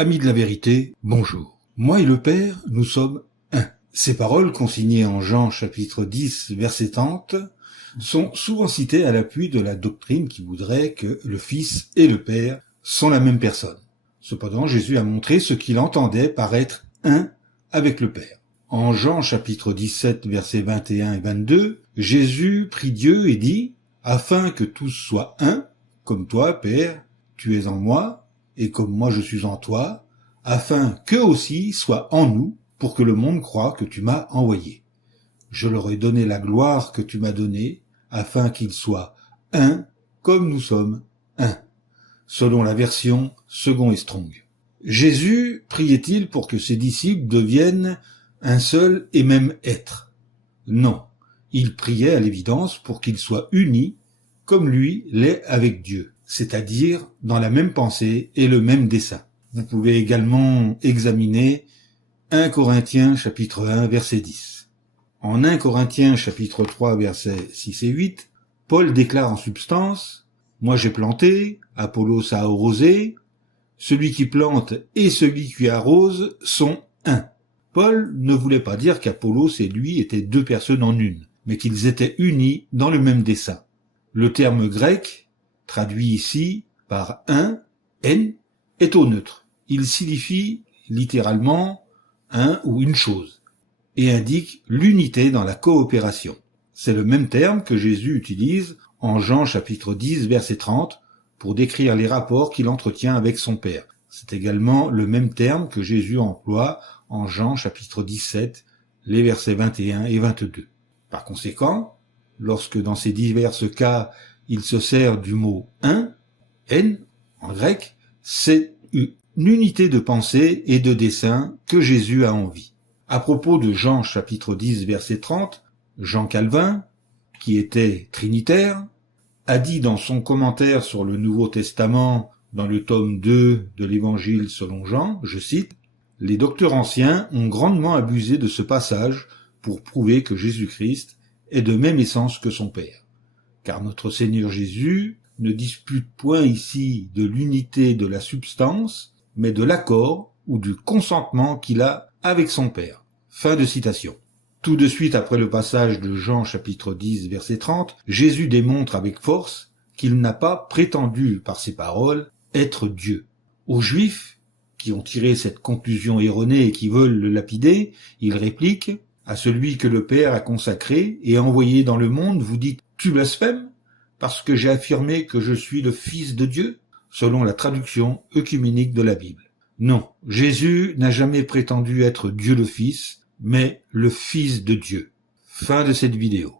Amis de la vérité, bonjour. Moi et le Père, nous sommes un. Ces paroles, consignées en Jean chapitre 10, verset 30, sont souvent citées à l'appui de la doctrine qui voudrait que le Fils et le Père sont la même personne. Cependant, Jésus a montré ce qu'il entendait par être un avec le Père. En Jean chapitre 17, versets 21 et 22, Jésus prie Dieu et dit « Afin que tous soient un, comme toi, Père, tu es en moi, et comme moi je suis en toi, afin qu'eux aussi soient en nous, pour que le monde croie que tu m'as envoyé. Je leur ai donné la gloire que tu m'as donnée, afin qu'ils soient un, comme nous sommes un. » Selon la version Second et Strong. Jésus priait-il pour que ses disciples deviennent un seul et même être? Non, il priait à l'évidence pour qu'ils soient unis, comme lui l'est avec Dieu, c'est-à-dire dans la même pensée et le même dessein. Vous pouvez également examiner 1 Corinthiens chapitre 1 verset 10. En 1 Corinthiens chapitre 3 versets 6 et 8, Paul déclare en substance « Moi j'ai planté, Apollos a arrosé, celui qui plante et celui qui arrose sont un. » Paul ne voulait pas dire qu'Apollos et lui étaient deux personnes en une, mais qu'ils étaient unis dans le même dessein. Le terme grec, traduit ici par un, en, est au neutre. Il signifie littéralement un ou une chose et indique l'unité dans la coopération. C'est le même terme que Jésus utilise en Jean chapitre 10 verset 30 pour décrire les rapports qu'il entretient avec son Père. C'est également le même terme que Jésus emploie en Jean chapitre 17, les versets 21 et 22. Par conséquent, lorsque dans ces divers cas, il se sert du mot un, en, en grec, c'est une unité de pensée et de dessein que Jésus a envie. À propos de Jean chapitre 10 verset 30, Jean Calvin, qui était trinitaire, a dit dans son commentaire sur le Nouveau Testament dans le tome 2 de l'Évangile selon Jean, je cite, « Les docteurs anciens ont grandement abusé de ce passage pour prouver que Jésus-Christ est de même essence que son Père. Car notre Seigneur Jésus ne dispute point ici de l'unité de la substance, mais de l'accord ou du consentement qu'il a avec son Père. » Fin de citation. Tout de suite après le passage de Jean chapitre 10 verset 30, Jésus démontre avec force qu'il n'a pas prétendu par ses paroles être Dieu. Aux Juifs, qui ont tiré cette conclusion erronée et qui veulent le lapider, il réplique « À celui que le Père a consacré et envoyé dans le monde, vous dites « Tu blasphèmes » parce que j'ai affirmé que je suis le Fils de Dieu » selon la traduction œcuménique de la Bible. Non, Jésus n'a jamais prétendu être Dieu le Fils, mais le Fils de Dieu. Fin de cette vidéo.